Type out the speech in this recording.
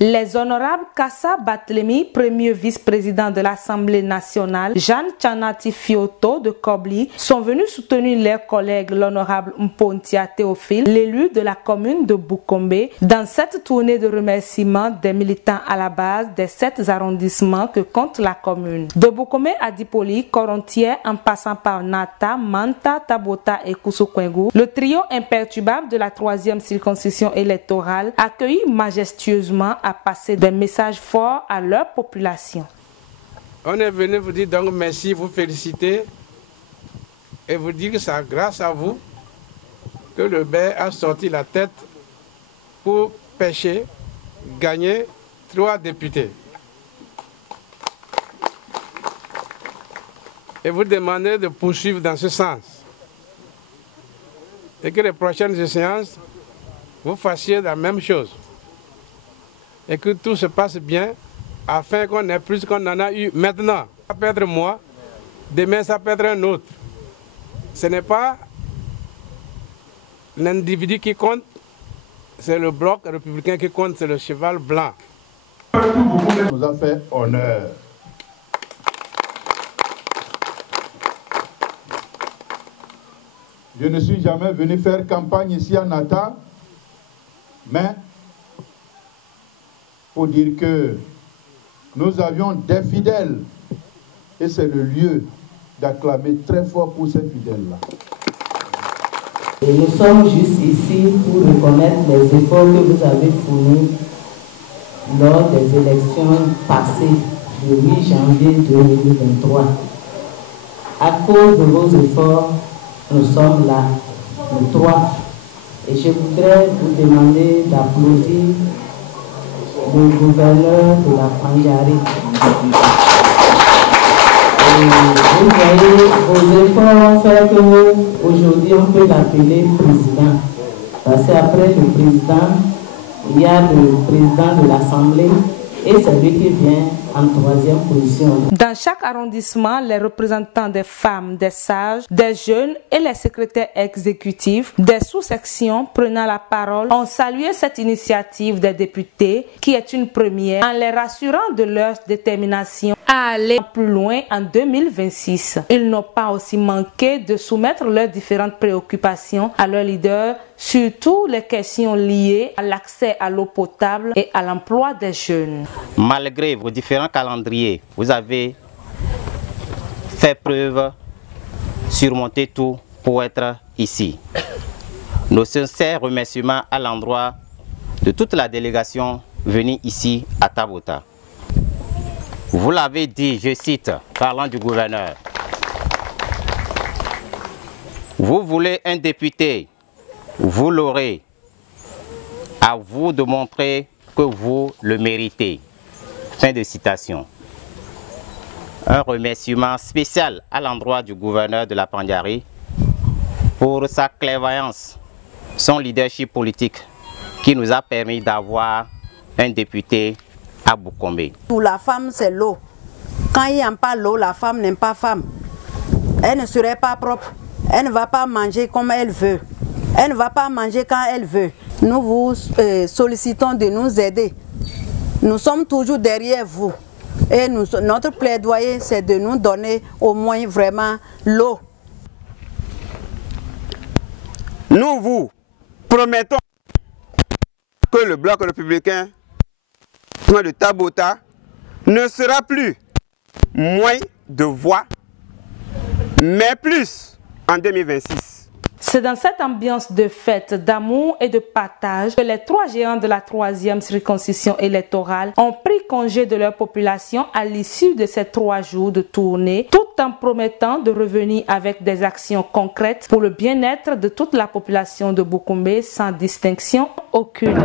Les honorables Kassa Batlemi, premier vice-président de l'Assemblée nationale, Jeanne Tchanati Fioto de Kobli, sont venus soutenir leurs collègues l'honorable Mpontia Théophile, l'élu de la commune de Boukombe, dans cette tournée de remerciements des militants à la base des 7 arrondissements que compte la commune. De Boukombe à Dipoli, Corontier, en passant par Nata, Manta, Tabota et Koussoukwengu, le trio imperturbable de la 3e circonscription électorale accueillit majestueusement à passer des messages forts à leur population. On est venu vous dire donc merci, vous féliciter et vous dire que c'est grâce à vous que le maire a sorti la tête pour pêcher, gagner 3 députés. Et vous demandez de poursuivre dans ce sens. Et que les prochaines séances, vous fassiez la même chose. Et que tout se passe bien, afin qu'on ait plus qu'on en a eu maintenant. Ça peut être moi, demain ça peut être un autre. Ce n'est pas l'individu qui compte, c'est le bloc républicain qui compte, c'est le cheval blanc. Nous a fait honneur. Je ne suis jamais venu faire campagne ici à Nata, mais pour dire que nous avions des fidèles et c'est le lieu d'acclamer très fort pour ces fidèles-là. Nous sommes juste ici pour reconnaître les efforts que vous avez fournis lors des élections passées le 8 janvier 2023. À cause de vos efforts, nous sommes là, nous 3. Et je voudrais vous demander d'applaudir le gouverneur de la Pandjari. Vous voyez, vos efforts fait qu'aujourd'hui on peut l'appeler président. Parce qu'après le président, il y a le président de l'Assemblée et c'est lui qui vient en 3e position. Dans chaque arrondissement, les représentants des femmes, des sages, des jeunes et les secrétaires exécutifs des sous-sections prenant la parole ont salué cette initiative des députés qui est une première en les rassurant de leur détermination à aller plus loin en 2026. Ils n'ont pas aussi manqué de soumettre leurs différentes préoccupations à leurs leaders, surtout les questions liées à l'accès à l'eau potable et à l'emploi des jeunes. Malgré vos différents calendriers, vous avez fait preuve, surmonté tout pour être ici. Nos sincères remerciements à l'endroit de toute la délégation venue ici à Tabota. Vous l'avez dit, je cite, parlant du gouverneur. Vous voulez un député, vous l'aurez. À vous de montrer que vous le méritez. Fin de citation. Un remerciement spécial à l'endroit du gouverneur de la Pandjari pour sa clairvoyance, son leadership politique qui nous a permis d'avoir un député à Boukombe. Pour la femme, c'est l'eau. Quand il n'y a pas l'eau, la femme n'aime pas femme. Elle ne serait pas propre. Elle ne va pas manger comme elle veut. Elle ne va pas manger quand elle veut. Nous vous sollicitons de nous aider. Nous sommes toujours derrière vous. Et notre plaidoyer, c'est de nous donner au moins vraiment l'eau. Nous vous promettons que le bloc républicain de Tabota ne sera plus moins de voix, mais plus en 2026. C'est dans cette ambiance de fête, d'amour et de partage que les 3 géants de la 3e circonscription électorale ont pris congé de leur population à l'issue de ces 3 jours de tournée, tout en promettant de revenir avec des actions concrètes pour le bien-être de toute la population de Boukombe sans distinction aucune.